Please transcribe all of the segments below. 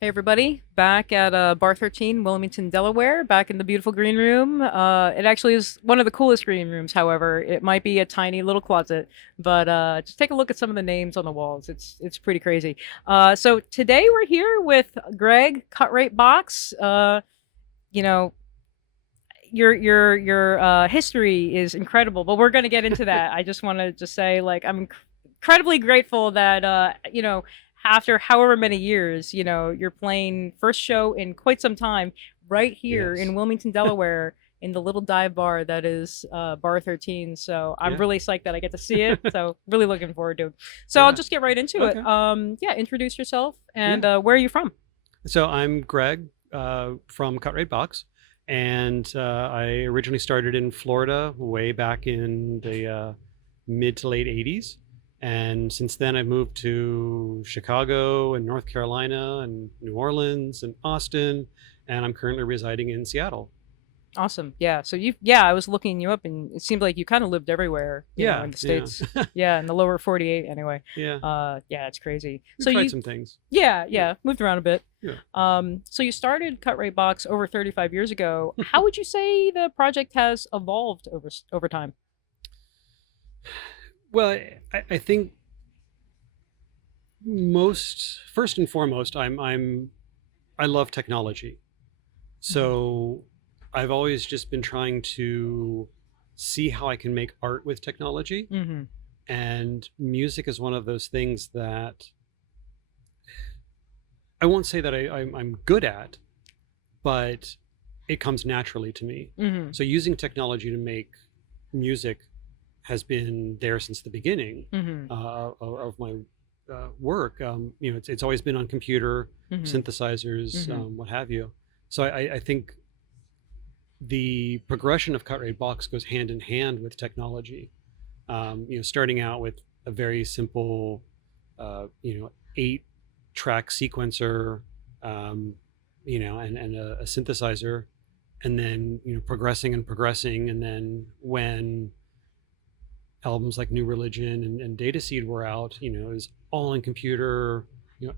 Hey everybody, back at Bar 13, Wilmington, Delaware, back in the beautiful green room. It actually is one of the coolest green rooms, however. It might be a tiny little closet, but just take a look at some of the names on the walls. It's pretty crazy. So today we're here with Gregg, cut.rate.box. You know, your history is incredible, but we're going to get into that. I just want to just say, like, I'm incredibly grateful that after however many years, you're playing first show in quite some time right here in Yes. Wilmington, Delaware, in the little dive bar that is Bar 13. So I'm Yeah. really psyched that I get to see it. So really looking forward to it. So I'll Yeah. just get right into it. Okay. Yeah, introduce yourself and Yeah. where are you from? So I'm Greg from cut.rate.box, and I originally started in Florida way back in the mid to late '80s, and since then I've moved to Chicago and North Carolina and New Orleans and Austin, and I'm currently residing in Seattle. Awesome. Yeah. So yeah, I was looking you up and it seemed like you kind of lived everywhere, Yeah. in the Yeah. States. Yeah, in the lower 48 anyway. Yeah. Yeah, it's crazy. We've tried some things. Yeah, Yeah. yeah, moved around a bit. Yeah. So you started Cut Rate Box over 35 years ago. How would you say the project has evolved over time? Well, I think first and foremost, I love technology. Hmm. So I've always just been trying to see how I can make art with technology. Hmm. And music is one of those things that I won't say that I'm good at, but it comes naturally to me. Hmm. So using technology to make music has been there since the beginning Hmm. of my work. It's always been on computer, Hmm. synthesizers, Hmm. what have you. So I think the progression of cut rate box goes hand in hand with technology. Starting out with a very simple, 8-track sequencer, and a synthesizer, and then progressing and progressing, and then when albums like New Religion and Data Seed were out, it was all in computer, you know,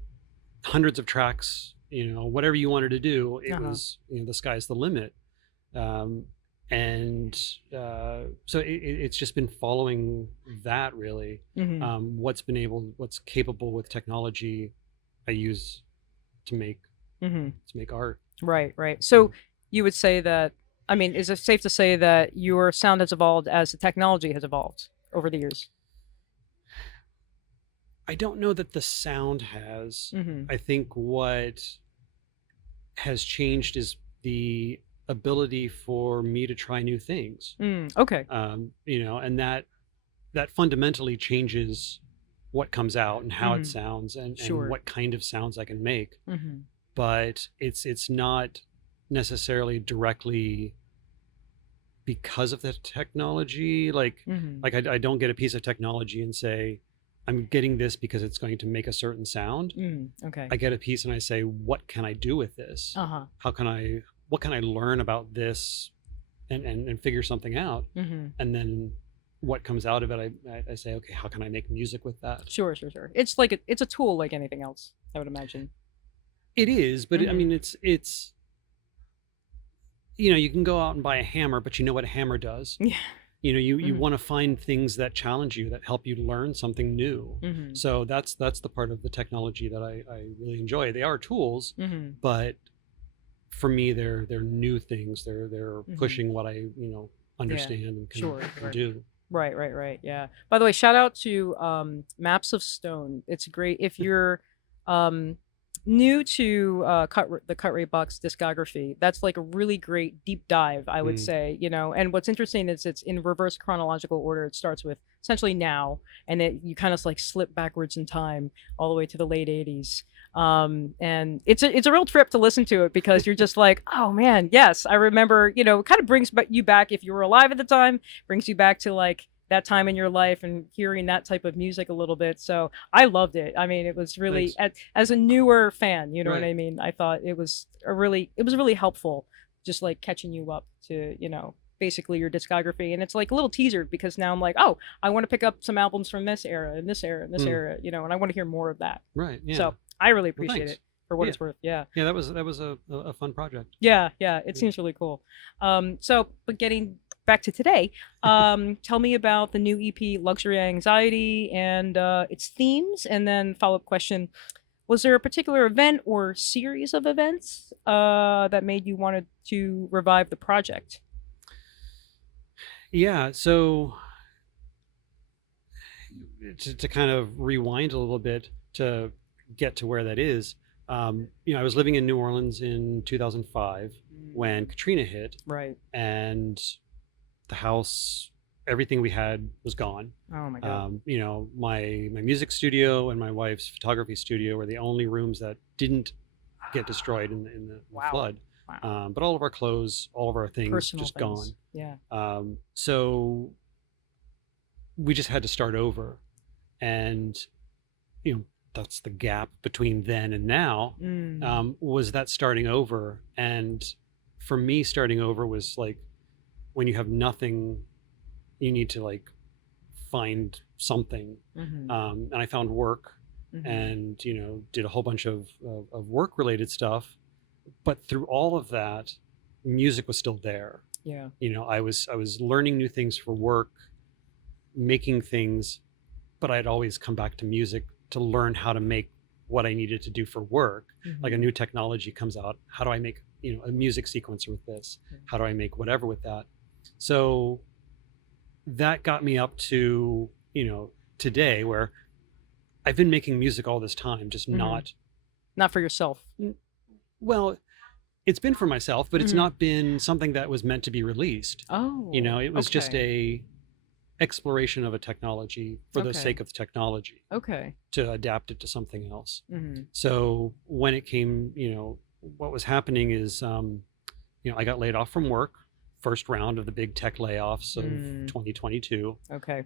hundreds of tracks, whatever you wanted to do, it Uh-huh. was, the sky's the limit. um, and so it's just been following that really. Hmm. What's capable with technology, I use to make Hmm. art. Right, right. Mm. So you would say that, I mean, is it safe to say that your sound has evolved as the technology has evolved over the years? I don't know that the sound has. Hmm. I think what has changed is the ability for me to try new things. Okay. And that fundamentally changes what comes out and how it Hmm. sounds, and Sure. what kind of sounds I can make. Hmm. But it's not necessarily directly because of the technology. Hmm. I don't get a piece of technology and say I'm getting this because it's going to make a certain sound. Okay. I get a piece and I say, what can I do with this? Uh-huh. What can I learn about this, and figure something out? Hmm. And then what comes out of it, I say, okay, how can I make music with that? Sure, sure, sure. It's like it's a tool like anything else, I would imagine. It is, but I Hmm. mean, it's you can go out and buy a hammer, but you know what a hammer does. Yeah. You Hmm. want to find things that challenge you, that help you learn something new. Hmm. So that's the part of the technology that I really enjoy. They are tools, Hmm. but for me, they're new things. They're Hmm. pushing what I Yeah. understand and Sure, can sure. do. Right, right, right. Yeah. By the way, shout out to Maps of Stone. It's great if you're um new to the Cut Rate Box discography. That's like a really great deep dive, I would Mm. say, And what's interesting is it's in reverse chronological order. It starts with essentially now, and you kind of like slip backwards in time all the way to the late 80s. And it's a real trip to listen to it because you're just like, oh man, yes, I remember. It kind of brings you back if you were alive at the time, brings you back to like that time in your life and hearing that type of music a little bit. So I loved it. I mean, it was really Thanks. as a newer fan, you know what Right. I mean? I thought it was really helpful, just like catching you up to, basically your discography. And it's like a little teaser because now I'm like, oh, I want to pick up some albums from this era and this era and this Mm. era, and I want to hear more of that. Right. Yeah. So I really Well, appreciate thanks. it. for what Yeah. it's worth. Yeah. Yeah, that was a fun project. Yeah, it Yeah. seems really cool. So, but getting back to today, tell me about the new EP, Luxury Anxiety, and its themes. And then follow-up question: was there a particular event or series of events that made you wanted to revive the project? Yeah, so to kind of rewind a little bit to get to where that is, I was living in New Orleans in 2005 when Katrina hit, Right. and the house, everything we had was gone. Oh my God. My music studio and my wife's photography studio were the only rooms that didn't get destroyed in the Wow. flood. Wow. But all of our clothes, all of our things Personal just things. gone. Yeah. So we just had to start over, and that's the gap between then and now. Was that starting over? And for me, starting over was like when you have nothing, you need to like find something. And I found work, and did a whole bunch of work related stuff, but through all of that, music was still there. Yeah. I was learning new things for work, making things, but I'd always come back to music to learn how to make what I needed to do for work. Like a new technology comes out, how do I make a music sequencer with this? How do I make whatever with that? So that got me up to today, where I've been making music all this time, just not for yourself. Well, it's been for myself, but it's not been something that was meant to be released. Oh, It was just okay. a exploration of a technology for the Okay. sake of the technology, Okay. to adapt it to something else. Mm-hmm. So when it came, what was happening is, I got laid off from work, first round of the big tech layoffs of 2022. Okay.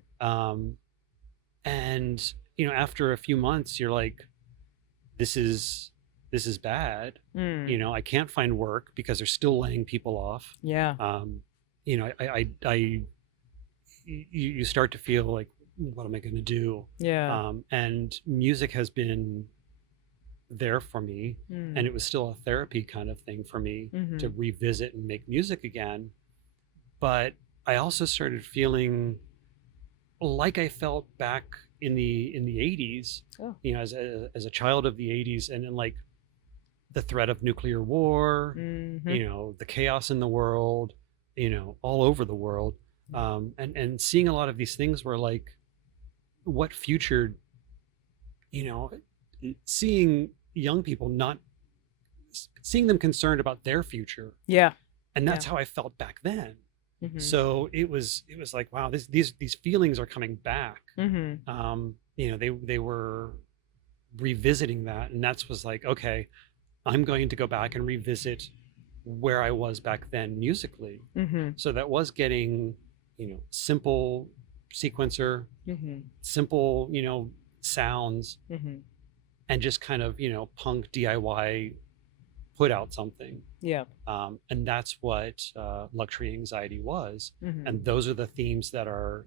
And after a few months, you're like, this is bad. I can't find work because they're still laying people off. Yeah. You start to feel like, what am I going to do? Yeah. And music has been there for me, and it was still a therapy kind of thing for me to revisit and make music again. But I also started feeling like I felt back in the 80s, as a child of the 80s, and then like the threat of nuclear war, the chaos in the world, all over the world. And seeing a lot of these things were like, what future, seeing young people not seeing them concerned about their future. Yeah. And that's how I felt back then. So it was like, wow, these feelings are coming back. They were revisiting that, and that's was like, okay, I'm going to go back and revisit where I was back then musically. So that was getting simple sequencer, simple sounds, and just kind of punk DIY, put out something. Yeah. And that's what Luxury Anxiety was. And those are the themes that are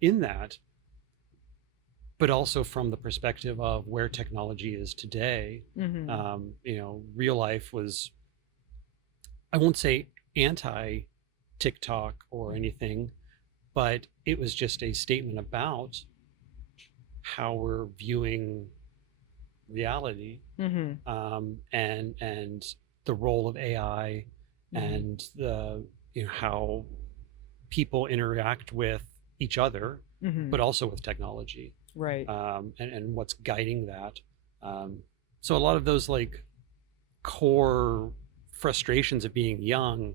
in that, but also from the perspective of where technology is today. Real life was, I won't say anti TikTok or anything, but it was just a statement about how we're viewing reality, and the role of AI, and the how people interact with each other, but also with technology, Right. and what's guiding that. So a lot of those like core frustrations of being young,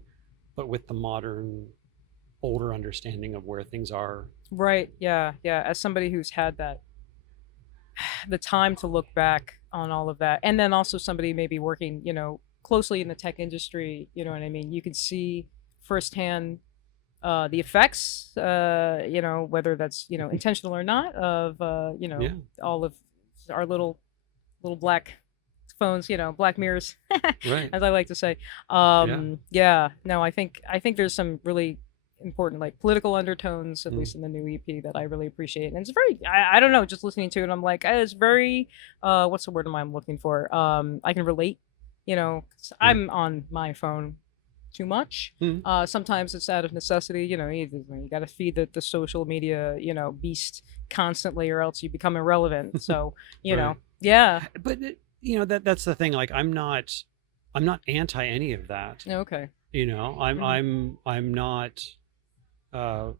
but with the modern, older understanding of where things are. Right. Yeah. Yeah. As somebody who's had that, the time to look back on all of that, and then also somebody maybe working, closely in the tech industry, you know what I mean? You can see firsthand the effects, whether that's, intentional or not, of, Yeah. all of our little black phones, black mirrors, Right. as I like to say. Yeah. Yeah. No, I think there's some really important like political undertones, at Mm. least in the new EP, that I really appreciate. And it's very, I don't know, just listening to it, I'm like, it's very, what's the word I'm looking for? I can relate, 'cause I'm on my phone too much. Mm. Sometimes it's out of necessity. You got to feed the social media, beast constantly, or else you become irrelevant. So, Right. yeah. But that's the thing. Like I'm not anti any of that. Okay. I'm not. I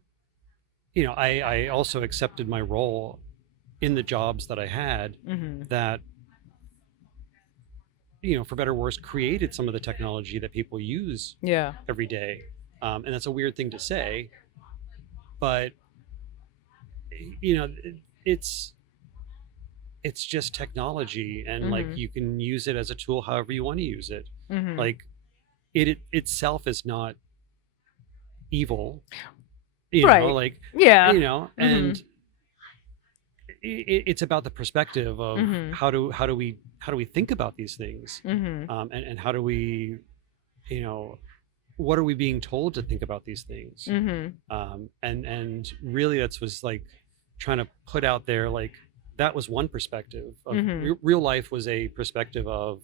also accepted my role in the jobs that I had Mm-hmm. that, for better or worse, created some of the technology that people use Yeah. every day. And that's a weird thing to say, but it's just technology, and like Mm-hmm. you can use it as a tool however you want to use it. Mm-hmm. Like it itself is not evil, Right. like Yeah. and it's about the perspective of Mm-hmm. how do we think about these things, Mm-hmm. and how do we, what are we being told to think about these things, Mm-hmm. and really that's was like trying to put out there, like that was one perspective of Mm-hmm. real life, was a perspective of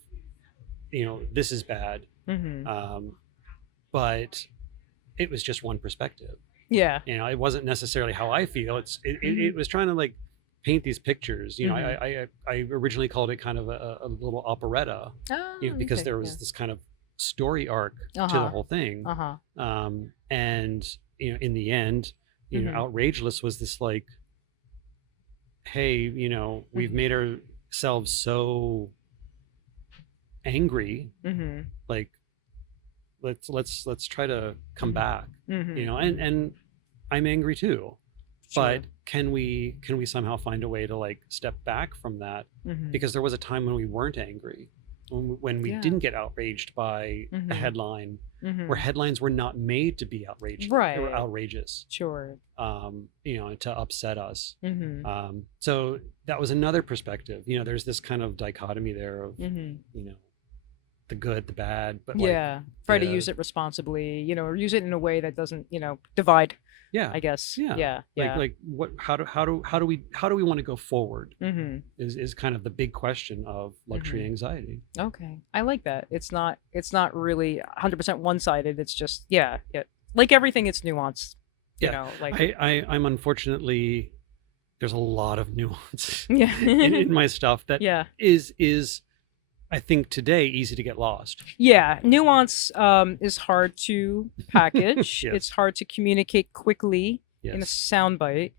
this is bad, Mm-hmm. but it was just one perspective. Yeah. It wasn't necessarily how I feel. It was trying to like paint these pictures. I originally called it kind of a little operetta, Oh, because okay, there was yeah. this kind of story arc to the Uh-huh. whole thing. Uh-huh. And in the end, Mhm. Outrageous was this like, hey, we've Mhm. made ourselves so angry, Mm-hmm. like let's try to come Mhm. back, Mm-hmm. and I'm angry too. Sure. But can we somehow find a way to like step back from that? Mm-hmm. Because there was a time when we weren't angry, when we Yeah. didn't get outraged by Mhm. a headline, Mm-hmm. where headlines were not made to be outraged. They were Right. outrageous, Sure. to upset us. Mm-hmm. So that was another perspective. There's this kind of dichotomy there of, Mm-hmm. the good, the bad, but Yeah. Try to the- use it responsibly, or use it in a way that doesn't, divide, yeah, I guess. yeah, Yeah. Yeah. like what, how do we want to go forward, Mm-hmm. is kind of the big question of luxury anxiety. Okay. I like that. It's not really 100% one-sided. It's just, yeah. Like everything, it's nuanced. Yeah. Like I'm unfortunately, there's a lot of nuance yeah. in my stuff that Yeah. is I think today easy to get lost. Yeah, nuance is hard to package. Yes. It's hard to communicate quickly in a Yes. soundbite.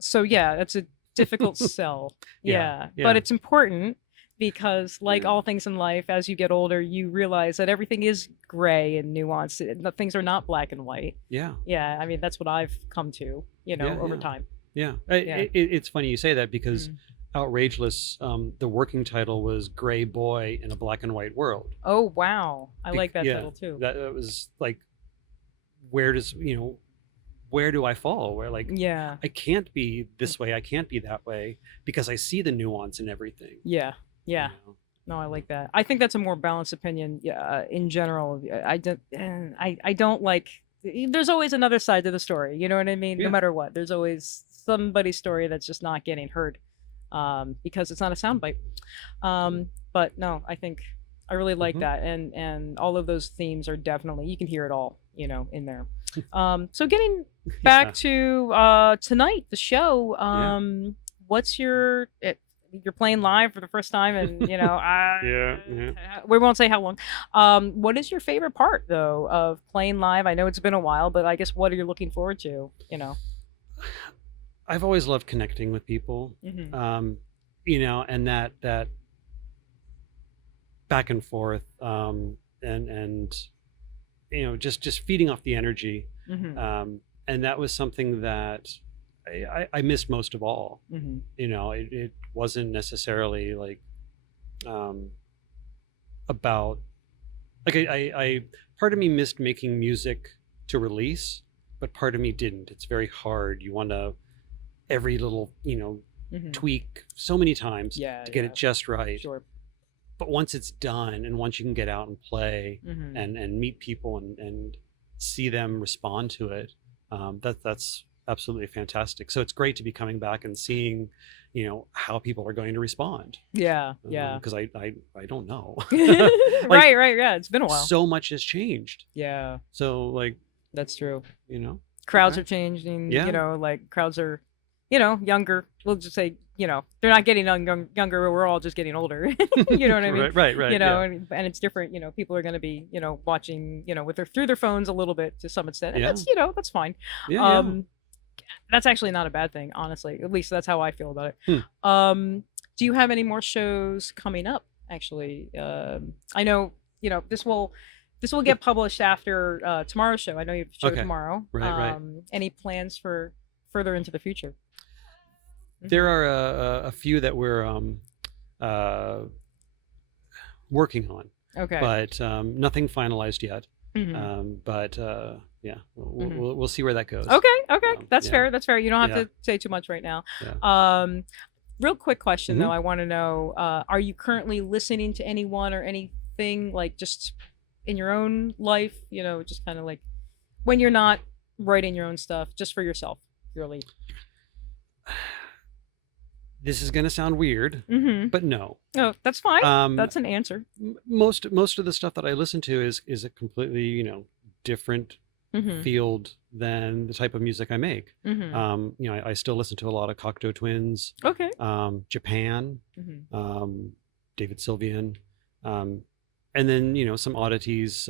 So yeah, that's a difficult sell. Yeah, Yeah, but yeah. it's important because, like Yeah. all things in life, as you get older, you realize that everything is gray and nuanced. That things are not black and white. Yeah. Yeah, I mean that's what I've come to, Yeah, over yeah. time. Yeah. Yeah. It's funny you say that, because Mhm. Outrageous, the working title was Gray Boy in a Black and White World. Oh wow, I like that Yeah, title too. that was like, where do I fall? Where like, Yeah, I can't be this way, I can't be that way, because I see the nuance in everything. yeah, yeah. No, I like that. I think that's a more balanced opinion. Yeah, in general, I don't like. There's always another side to the story. You know what I mean? Yeah. No matter what, there's always somebody's story that's just not getting heard, because it's not a soundbite. But no, I think I really like Mhm. that, and all of those themes are definitely, you can hear it all, in there. So getting back to tonight, the show. What's you're playing live for the first time, and Yeah. we won't say how long. What is your favorite part though of playing live? I know it's been a while, but I guess what are you looking forward to? I've always loved connecting with people, Mhm. and that back and forth, and just feeding off the energy, Mhm. and that was something that I missed most of all. Mhm. It wasn't necessarily like, about, like, I part of me missed making music to release, but part of me didn't. It's very hard. You want to every little Mhm. tweak so many times Yeah, to get yeah. it just right. Sure. But once it's done, and once you can get out and play Mhm. and meet people, and see them respond to it, that's absolutely fantastic. So it's great to be coming back and seeing, how people are going to respond. Yeah. Because I don't know. Right. Yeah. It's been a while. So much has changed. Yeah. So like, that's true. Crowds okay. are changing. Yeah. Like crowds are, younger. We'll just say, they're not getting younger. We're all just getting older. You know what I mean? Right. And it's different. People are going to be, watching, through their phones a little bit to some extent. And that's, that's fine. Yeah. That's actually not a bad thing, honestly. At least that's how I feel about it. Do you have any more shows coming up? Actually, I know, this will get published after tomorrow's show. I know you have a show tomorrow. Right. Any plans for further into the future? There are a few that we're working on. Okay. But nothing finalized yet. But yeah, we'll see where that goes. Okay. That's fair. That's fair. You don't have to say too much right now. Yeah. Real quick question though. I want to know: are you currently listening to anyone or anything, like just in your own life? Just kind of like when you're not writing your own stuff, just for yourself, really. This is gonna sound weird, but no. Oh, that's fine. That's an answer. Most of the stuff that I listen to is a completely different field than the type of music I make. I still listen to a lot of Cocteau Twins. Okay. Japan, David Sylvian, and then some oddities,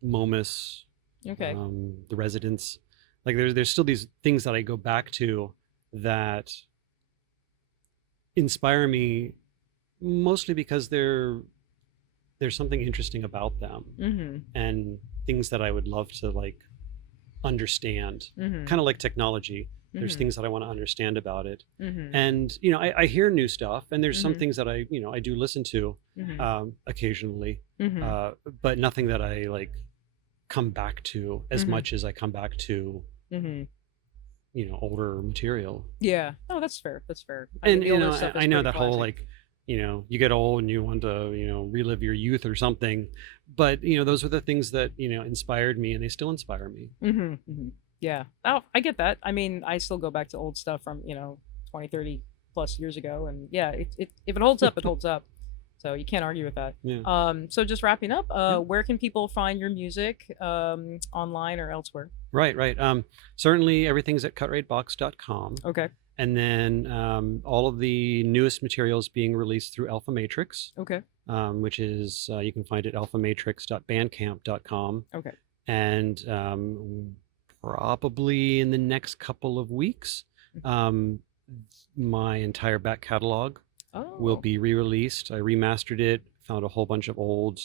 Momus. Okay. The Residents. Like there's still these things that I go back to that inspire me, mostly because there's something interesting about them, and things that I would love to like understand, kind of like technology. There's things that I want to understand about it, and I hear new stuff, and there's some things that I do listen to occasionally, but nothing that I like come back to as much as I come back to older material. Yeah. Oh, that's fair. That's fair. And I know that whole like, you get old and you want to, relive your youth or something, but those were the things that, inspired me, and they still inspire me. Yeah. Oh, I get that. I mean, I still go back to old stuff from, 20, 30 plus years ago. And yeah, if it holds up, it holds up. So you can't argue with that. Yeah. So just wrapping up, where can people find your music, online or elsewhere? Right. Certainly everything's at cut.rate.box.com. Okay. And then all of the newest materials being released through Alpha Matrix. Okay. Which is, you can find it at alphamatrix.bandcamp.com. Okay. And probably in the next couple of weeks, my entire back catalog will be re-released. I remastered it, found a whole bunch of old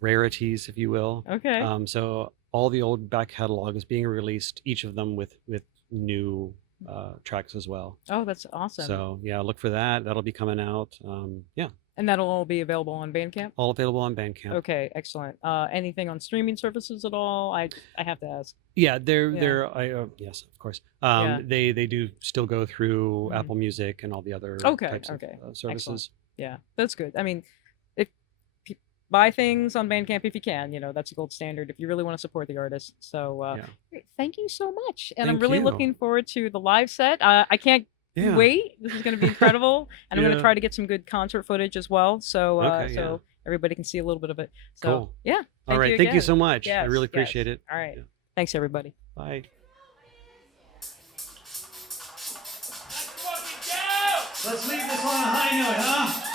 rarities, if you will. Okay. So all the old back catalog is being released, each of them with new tracks as well. Oh, that's awesome. So yeah, look for that. That'll be coming out. Yeah. And that'll all be available on Bandcamp? All available on Bandcamp. Okay, excellent. Anything on streaming services at all? I have to ask. Yeah, yes, of course. They do still go through Apple Music and all the other types of services. Excellent. Yeah, that's good. I mean, if buy things on Bandcamp if you can. That's a gold standard if you really want to support the artist. So great. Thank you so much, and I'm really looking forward to the live set. I can't wait. This is going to be incredible, and I'm going to try to get some good concert footage as well, so so everybody can see a little bit of it. So cool. Yeah. All right. Thank you so much. Yes, I really appreciate it. All right. Thanks, everybody. Bye. Let's leave this on a high note, huh?